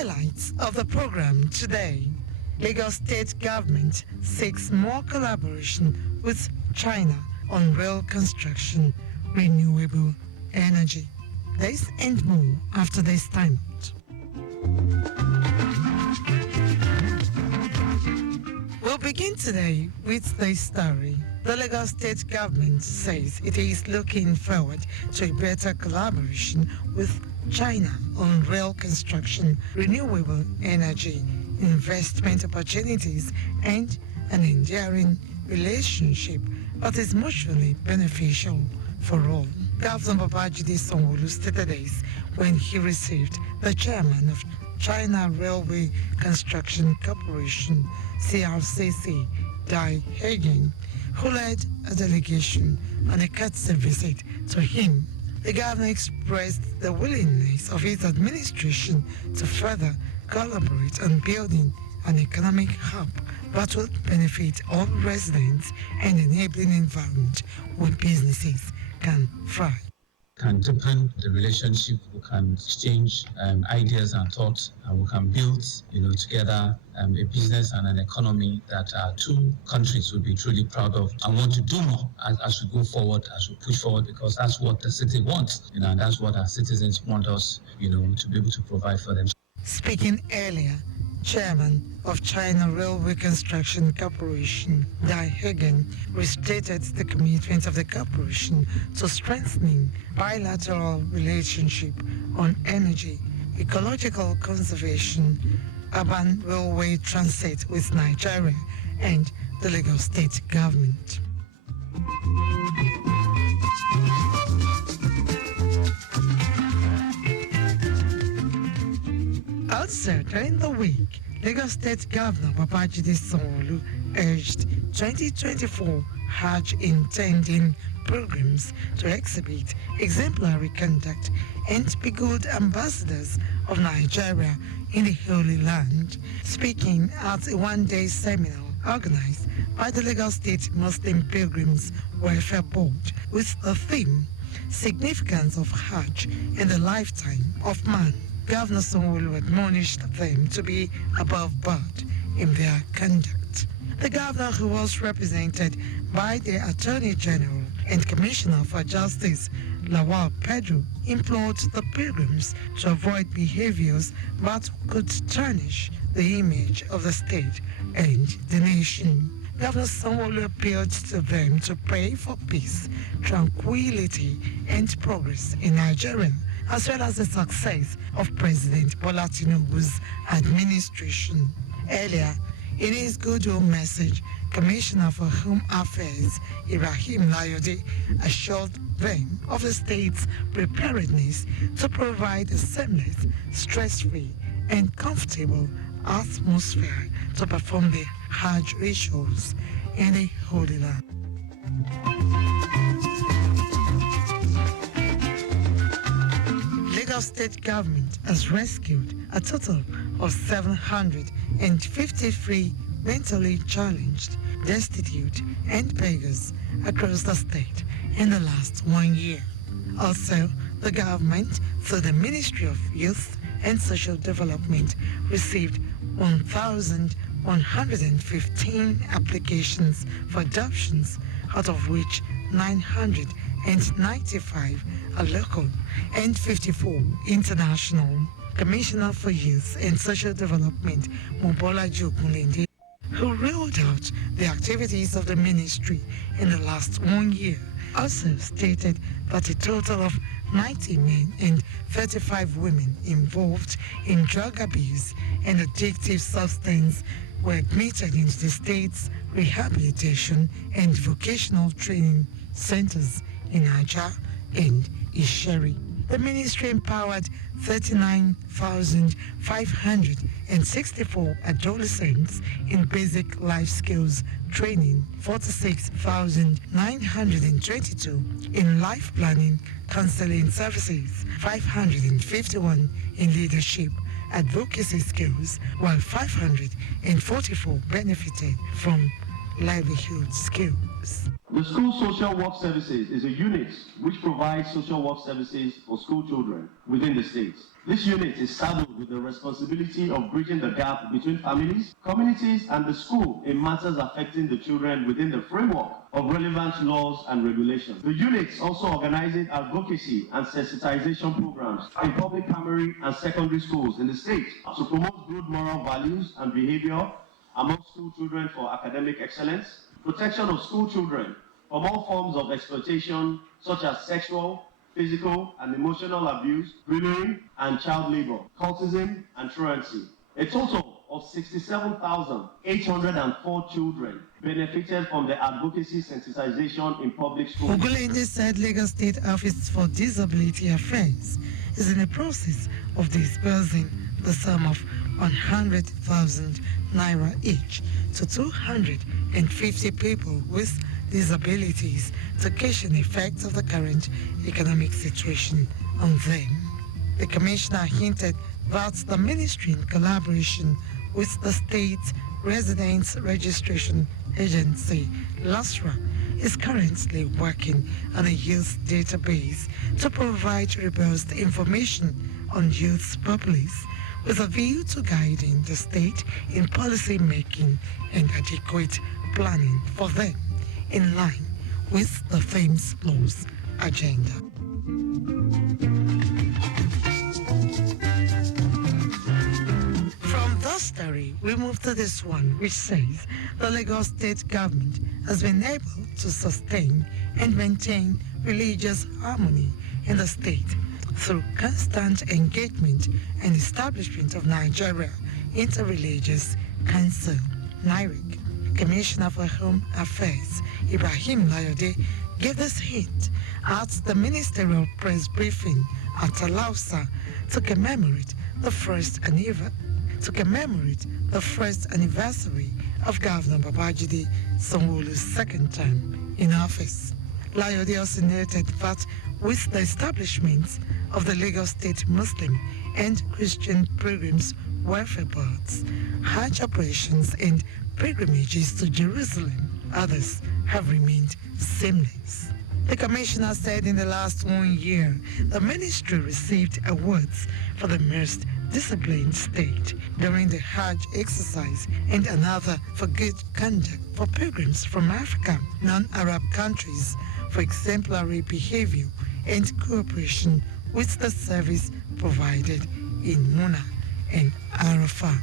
Highlights of the program today. Lagos State Government seeks more collaboration with China on rail construction, renewable energy. This and more after this time. We'll begin today with this story. The Lagos State Government says it is looking forward to a better collaboration with China on rail construction, renewable energy, investment opportunities, and an enduring relationship that is mutually beneficial for all. Governor Babajide Sanwo-Olu stated this when he received the chairman of China Railway Construction Corporation, CRCC, Dai Hagen, who led a delegation on a courtesy visit to him. The governor expressed the willingness of his administration to further collaborate on building an economic hub that will benefit all residents and enabling environment where businesses can thrive. Can deepen the relationship, we can exchange ideas and thoughts, and we can build, together a business and an economy that our two countries will be truly proud of and want to do more as we go forward, as we push forward, because that's what the city wants, and that's what our citizens want us, to be able to provide for them. Speaking earlier, Chairman of China Railway Construction Corporation, Dai Hagen, restated the commitment of the corporation to strengthening bilateral relationship on energy, ecological conservation, urban railway transit with Nigeria and the Lagos State government. Also, during the week, Lagos State Governor Babajide Sanwo-Olu urged 2024 Hajj intending programs to exhibit exemplary conduct and be good ambassadors of Nigeria in the Holy Land. Speaking at a one-day seminar organized by the Lagos State Muslim Pilgrims Welfare Board with the theme, Significance of Hajj in the Lifetime of Man, Governor Sanwo-Olu admonished them to be above board in their conduct. The governor, who was represented by the Attorney General and Commissioner for Justice, Lawal Pedro, implored the pilgrims to avoid behaviors that could tarnish the image of the state and the nation. Governor Sanwo-Olu appealed to them to pray for peace, tranquility, and progress in Nigeria, as well as the success of President Bola Tinubu's administration. Earlier, in his goodwill message, Commissioner for Home Affairs Ibrahim Layode assured them of the state's preparedness to provide a seamless, stress-free, and comfortable atmosphere to perform the Hajj rituals in the Holy Land. Lagos State Government has rescued a total of 753 mentally challenged, destitute, and beggars across the state in the last 1 year. Also, the government, through the Ministry of Youth and Social Development, received 1,115 applications for adoptions, out of which 995 are local and 54 international. Commissioner for Youth and Social Development, Mobola Jokunlende, who rolled out the activities of the ministry in the last 1 year, also stated that a total of 90 men and 35 women involved in drug abuse and addictive substance were admitted into the state's rehabilitation and vocational training centers in Ajah and Isheri. The ministry empowered 39,564 adolescents in basic life skills training, 46,922 in life planning counseling services, 551 in leadership advocacy skills, while 544 benefited from livelihood skills. The School Social Work Services is a unit which provides social work services for school children within the state. This unit is saddled with the responsibility of bridging the gap between families, communities, and the school in matters affecting the children within the framework of relevant laws and regulations. The unit also organizes advocacy and sensitization programs in public primary and secondary schools in the state to promote good moral values and behavior among school children for academic excellence, protection of school children from all forms of exploitation such as sexual, physical and emotional abuse, bullying and child labor, cultism and truancy. A total of 67,804 children benefited from the advocacy sensitization in public schools. Ogulende said Lagos State Office for Disability Affairs is in the process of disbursing the sum of 100,000 naira each to 250 people with disabilities to cushion the effects of the current economic situation on them. The commissioner hinted that the ministry, in collaboration with the state residence registration agency, LASRA, is currently working on a youth database to provide robust information on youth's populace with a view to guiding the state in policy making and adequate planning for them in line with the Fame's Laws agenda. From that story, we move to this one, which says the Lagos State government has been able to sustain and maintain religious harmony in the state through constant engagement and establishment of Nigeria Interreligious Council, NIRIC. Commissioner for Home Affairs, Ibrahim Layode, gave this hint at the ministerial press briefing at Alausa to commemorate the first anniversary of Governor Babajide Sanwo-Olu's second term in office. Layode also noted that with the establishment of the Lagos State Muslim and Christian Pilgrims Welfare Boards, Hajj operations and pilgrimages to Jerusalem, others have remained seamless. The commissioner said in the last 1 year, the ministry received awards for the most disciplined state during the Hajj exercise and another for good conduct for pilgrims from Africa, non-Arab countries for exemplary behavior and cooperation with the service provided in Muna and Arafah.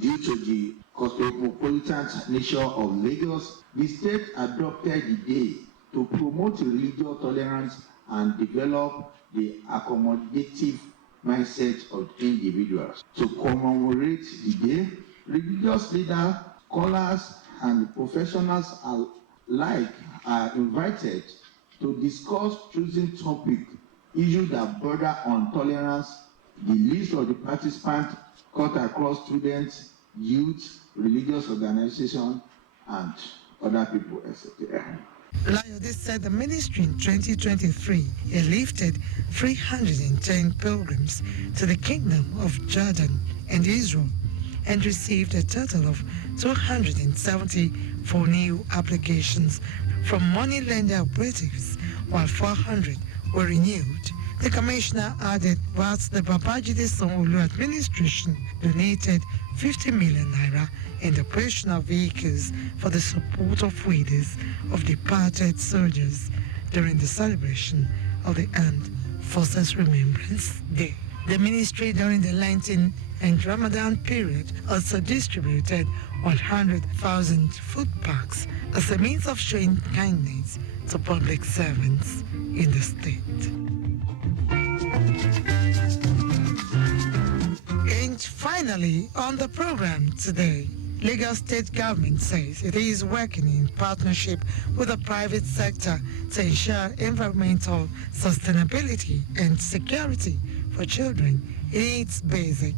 Due to the cosmopolitan nature of Lagos, the state adopted the day to promote religious tolerance and develop the accommodative mindset of individuals. To commemorate the day, religious leaders, scholars, and professionals alike are invited to discuss choosing topic issues that border on tolerance. The list of the participants cut across students, youth, religious organizations, and other people, etc. Layode said the ministry in 2023 lifted 310 pilgrims to the Kingdom of Jordan and Israel and received a total of 274 new applications from money lender operatives, while 400 were renewed. The commissioner added that the Babajide Sanwo-Olu administration donated 50 million naira in operational vehicles for the support of widows of departed soldiers during the celebration of the Armed Forces Remembrance Day. The ministry during the Lenten and Ramadan period also distributed 100,000 food packs as a means of showing kindness to public servants in the state. And finally, on the program today, Lagos State government says it is working in partnership with the private sector to ensure environmental sustainability and security for children in its basic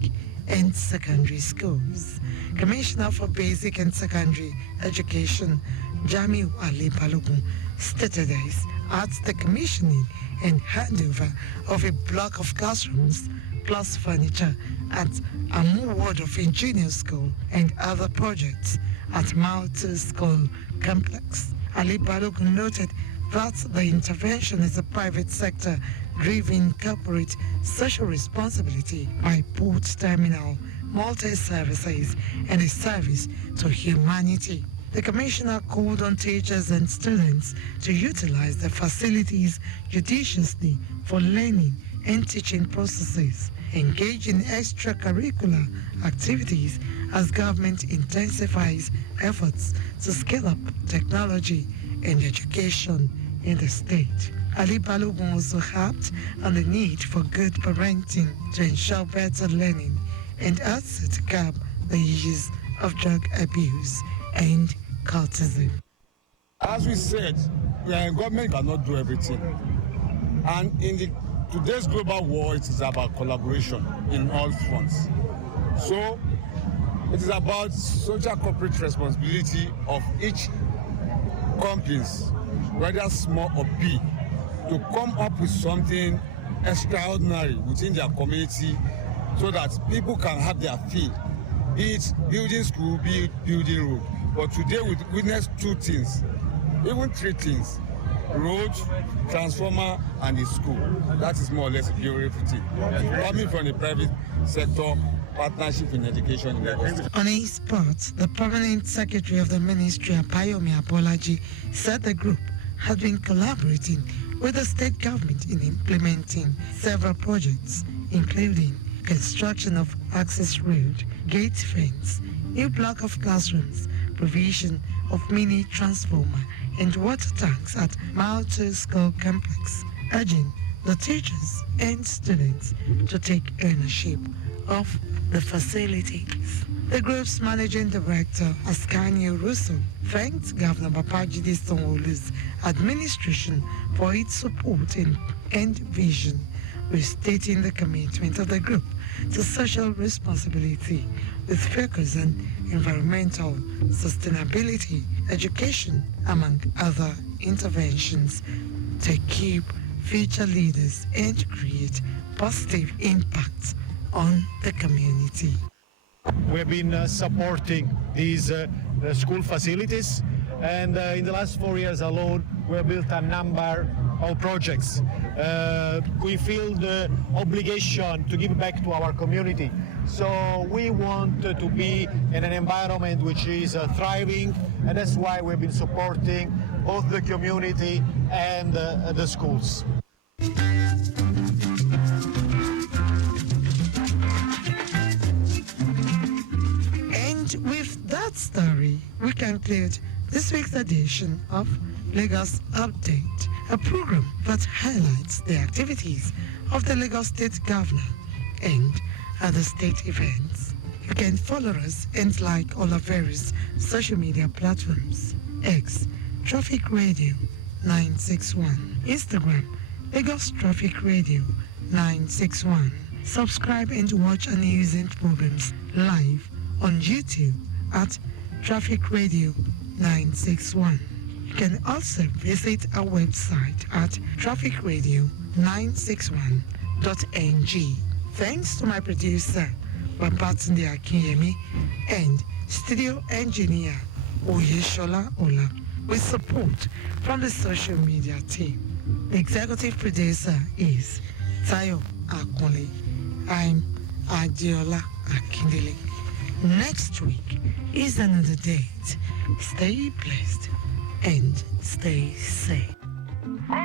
and secondary schools. Commissioner for Basic and Secondary Education, Jamiu Ali Balogun, stated this at the commissioning and handover of a block of classrooms plus furniture at Amu Ward of Engineer School and other projects at Mount School Complex. Ali Balogun noted that the intervention is a private sector-driven corporate social responsibility by port terminal, multi-services, and a service to humanity. The commissioner called on teachers and students to utilize the facilities judiciously for learning and teaching processes, engage in extracurricular activities as government intensifies efforts to scale up technology and education in the state. Ali Balogun also harped on the need for good parenting to ensure better learning and also to curb the issues of drug abuse and cultism. As we said, government cannot do everything. And in today's global war, it is about collaboration in all fronts. So it is about social corporate responsibility of each companies, whether small or big, to come up with something extraordinary within their community so that people can have their feel, be it building school, be it building road. But today we witness two things, even three things: road, transformer, and the school. That is more or less a beautiful thing. Coming from the private sector, partnership in education in Lagos. On his part, the permanent secretary of the ministry, Abayomi Abolaji, said the group had been collaborating with the state government in implementing several projects, including construction of access road, gate fence, new block of classrooms, provision of mini transformer and water tanks at Mile 2 School Complex, urging the teachers and students to take ownership of the facilities. The group's managing director, Ascanio Russo, thanked Governor Babajide Sanwo-Olu's administration for its support and vision, restating the commitment of the group to social responsibility with focus on environmental sustainability, education, among other interventions, to keep future leaders and create positive impacts on the community. We've been supporting these school facilities, and in the last 4 years alone, we've built a number of projects. We feel the obligation to give back to our community. So we want to be in an environment which is thriving, and that's why we've been supporting both the community and the schools. And with that story, we conclude this week's edition of Lagos Update, a program that highlights the activities of the Lagos State Governor and other state events. You can follow us and like all our various social media platforms: X, Traffic Radio 961, Instagram, Lagos Traffic Radio 961. Subscribe and watch our news and programs live on YouTube at Traffic Radio 961. You can also visit our website at trafficradio961.ng. Thanks to my producer, Babatunde Akinyemi, and studio engineer, Oyeshola Ola, with support from the social media team. The executive producer is Tayo Akunle. I'm Adeola Akindele. Next week is another date. Stay blessed and stay safe.